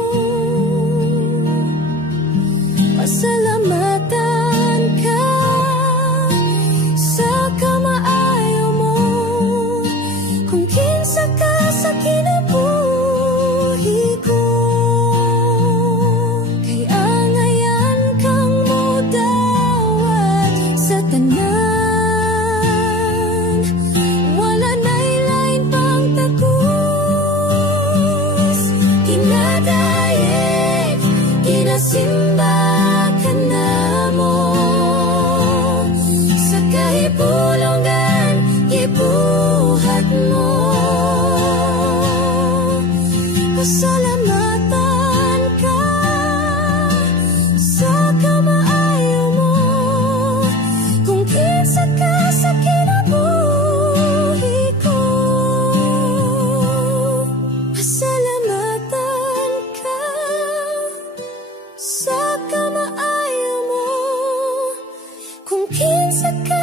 Pasalamatan ka sa kamaayo mo, kung kinsa ka sa kinabuhi ko. Kay angayan kang mudawat sa tanan, wala na'y lain pang takus. Kinadayeg, kinasimba ka namo, sa kahibulungan ibuhat mo. Pasalamatan ka sa kamaayo mo, kung kinsa ka sa kinabuhi ko. Pasalamatan ka sa kamaayo mo, kung kinsa ka